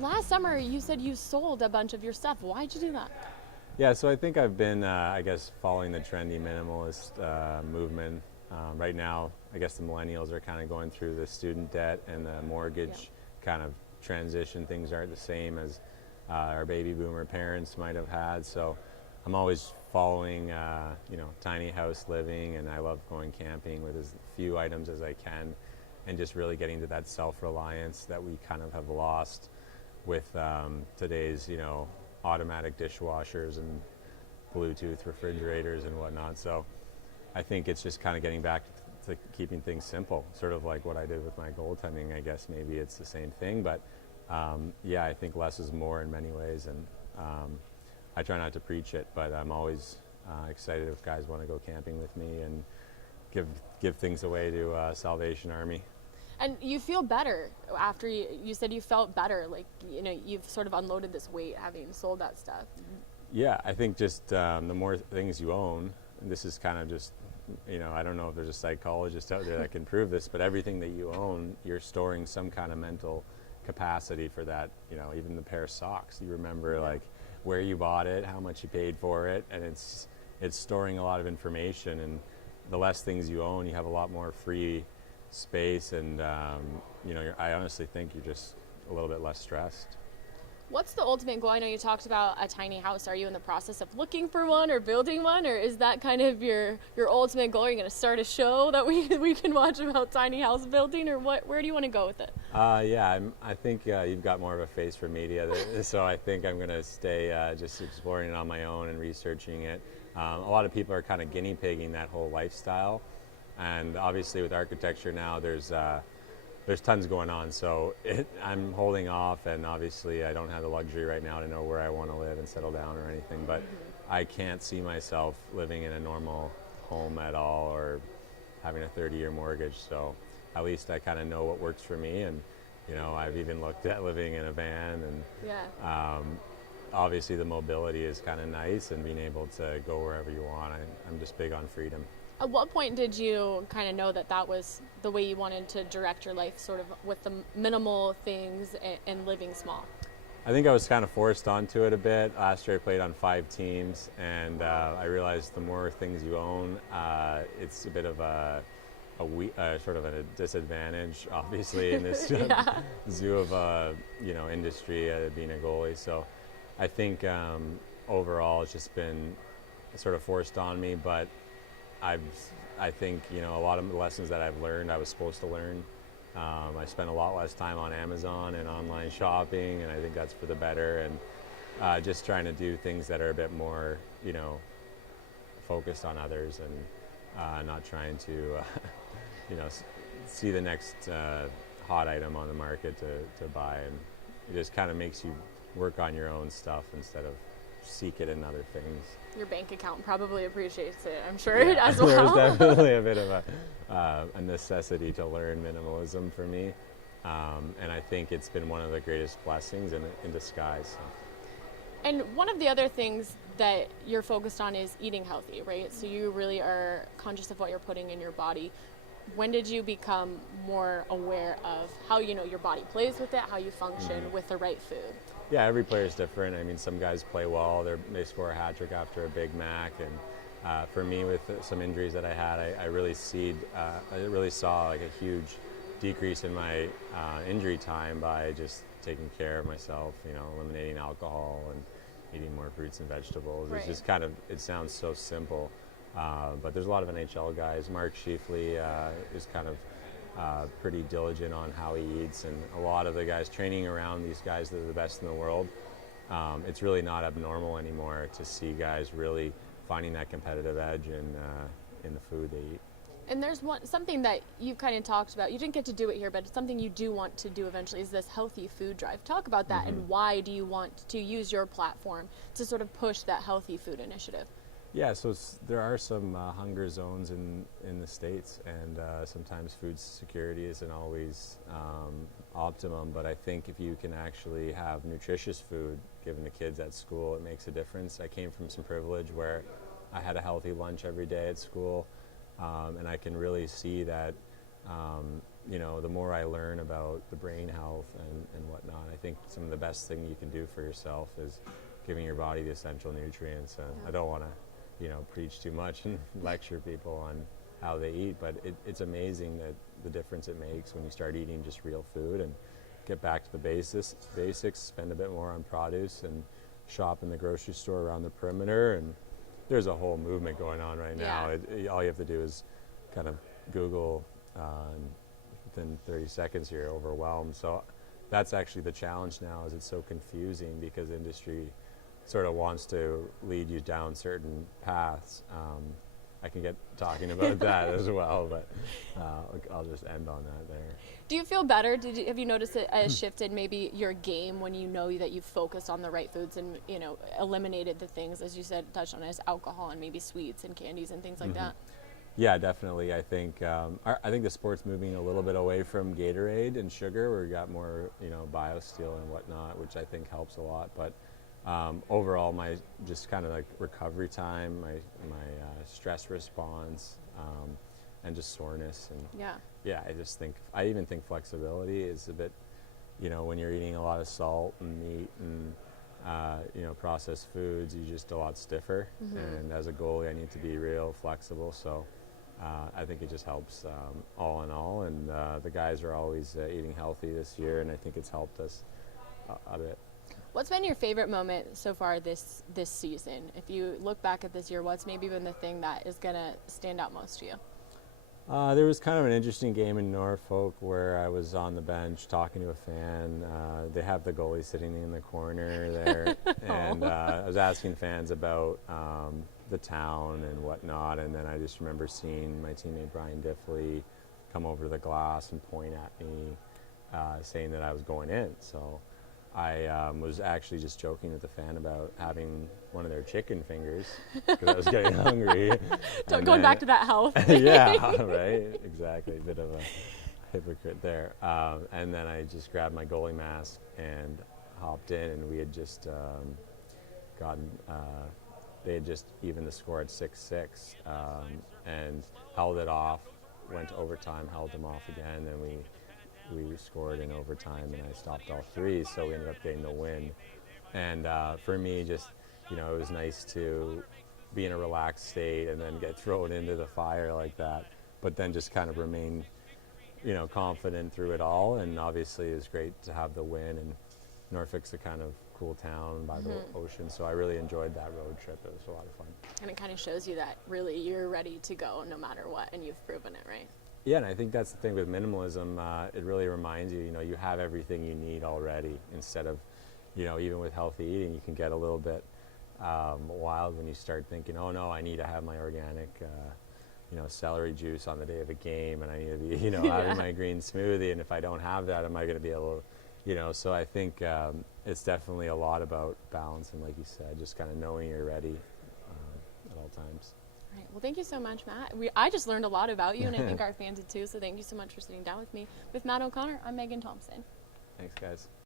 Last summer, you said you sold a bunch of your stuff. Why'd you do that? Yeah, so I think I've been, I guess, following the trendy minimalist movement. Right now, I guess the millennials are kind of going through the student debt and the mortgage kind of transition. Things aren't the same as our baby boomer parents might have had. So I'm always following, tiny house living, and I love going camping with as few items as I can, and just really getting to that self-reliance that we kind of have lost with today's, automatic dishwashers and Bluetooth refrigerators and whatnot. So I think it's just kind of getting back to keeping things simple, sort of like what I did with my goaltending. I guess maybe it's the same thing, but I think less is more in many ways, and I try not to preach it, but I'm always excited if guys want to go camping with me and give things away to Salvation Army. And you feel better after you said you felt better, like, you've sort of unloaded this weight having sold that stuff. Yeah, I think just the more things you own, and this is kind of just, I don't know if there's a psychologist out there that can prove this, but everything that you own, you're storing some kind of mental capacity for that. Even the pair of socks, you remember like where you bought it, how much you paid for it, and it's storing a lot of information. And the less things you own, you have a lot more free space, and I honestly think you're just a little bit less stressed. What's the ultimate goal? I know you talked about a tiny house. Are you in the process of looking for one or building one, or is that kind of your ultimate goal? Are you going to start a show that we can watch about tiny house building, or what? Where do you want to go with it? I think you've got more of a face for media, so I think I'm going to stay just exploring it on my own and researching it. A lot of people are kind of guinea pigging that whole lifestyle. And obviously with architecture now, there's tons going on. So I'm holding off, and obviously I don't have the luxury right now to know where I want to live and settle down or anything. But I can't see myself living in a normal home at all, or having a 30-year mortgage. So at least I kind of know what works for me. And I've even looked at living in a van, and obviously the mobility is kind of nice, and being able to go wherever you want. I'm just big on freedom. At what point did you kind of know that was the way you wanted to direct your life, sort of with the minimal things and living small? I think I was kind of forced onto it a bit. Last year I played on 5 teams, and I realized the more things you own, it's a bit of a sort of a disadvantage, obviously, in this zoo of industry, being a goalie. So I think overall it's just been sort of forced on me, but I think a lot of the lessons that I've learned I was supposed to learn. I spent a lot less time on Amazon and online shopping, and I think that's for the better. And just trying to do things that are a bit more, focused on others, and not trying to, see the next hot item on the market to buy. And it just kind of makes you work on your own stuff instead of seek it in other things. Your bank account probably appreciates it, I'm sure, as well. There's definitely a bit of a necessity to learn minimalism for me, and I think it's been one of the greatest blessings in disguise. So. And one of the other things that you're focused on is eating healthy, right? So you really are conscious of what you're putting in your body. When did you become more aware of how your body plays with it, how you function with the right food? Yeah, every player is different. I mean, some guys play well. They score a hat trick after a Big Mac. And for me, with some injuries that I had, I really saw like a huge decrease in my injury time by just taking care of myself, eliminating alcohol and eating more fruits and vegetables. Right. It's just it sounds so simple. But there's a lot of NHL guys. Mark Sheafley is kind of pretty diligent on how he eats, and a lot of the guys training around these guys that are the best in the world, it's really not abnormal anymore to see guys really finding that competitive edge in the food they eat. And there's something that you kind of talked about. You didn't get to do it here, but it's something you do want to do eventually, is this healthy food drive. Talk about that, and why do you want to use your platform to sort of push that healthy food initiative? Yeah, so there are some hunger zones in the States, and sometimes food security isn't always optimum, but I think if you can actually have nutritious food given to kids at school, it makes a difference. I came from some privilege where I had a healthy lunch every day at school, and I can really see that the more I learn about the brain health and whatnot, I think some of the best thing you can do for yourself is giving your body the essential nutrients. And I don't want to, preach too much and lecture people on how they eat, but it's amazing that the difference it makes when you start eating just real food and get back to the basics, spend a bit more on produce and shop in the grocery store around the perimeter. And there's a whole movement going on right now. All you have to do is kind of Google, and within 30 seconds you're overwhelmed. So that's actually the challenge now, is it's so confusing because industry sort of wants to lead you down certain paths. I can get talking about that as well, but I'll just end on that there. Do you feel better? Have you noticed a shift in maybe your game when you know that you've focused on the right foods and eliminated the things, as you said, touched on, as alcohol and maybe sweets and candies and things like that? Yeah, definitely. I think the sport's moving a little bit away from Gatorade and sugar, where we got more BioSteel and whatnot, which I think helps a lot. But overall, my just kind of like recovery time, my stress response, and just soreness, and I even think flexibility is a bit, when you're eating a lot of salt and meat and processed foods, you're just a lot stiffer. And as a goalie, I need to be real flexible. So I think it just helps all in all. And the guys are always eating healthy this year, and I think it's helped us a bit. What's been your favorite moment so far this season? If you look back at this year, what's maybe been the thing that is going to stand out most to you? There was kind of an interesting game in Norfolk where I was on the bench talking to a fan. They have the goalie sitting in the corner there, and I was asking fans about the town and whatnot, and then I just remember seeing my teammate Brian Diffley come over to the glass and point at me, saying that I was going in. So I was actually just joking with the fan about having one of their chicken fingers because I was getting hungry. Going back to that health. Yeah, right, exactly. A bit of a hypocrite there. And then I just grabbed my goalie mask and hopped in, and we had just they had just evened the score at 6-6, and held it off, went to overtime, held them off again, and we scored in overtime, and I stopped all three, so we ended up getting the win. And for me, just, it was nice to be in a relaxed state and then get thrown into the fire like that, but then just kind of remain, confident through it all. And obviously it was great to have the win, and Norfolk's a kind of cool town by the ocean, so I really enjoyed that road trip. It was a lot of fun. And it kind of shows you that really you're ready to go no matter what, and you've proven it, right? Yeah, and I think that's the thing with minimalism. It really reminds you, you have everything you need already, instead of, even with healthy eating, you can get a little bit wild when you start thinking, oh no, I need to have my organic, celery juice on the day of a game, and I need to be, having my green smoothie, and if I don't have that, am I going to be able to, so I think it's definitely a lot about balance, and like you said, just kind of knowing you're ready at all times. Right. Well, thank you so much, Matt. I just learned a lot about you, and I think our fans did too, so thank you so much for sitting down with me. With Matt O'Connor, I'm Megan Thompson. Thanks, guys.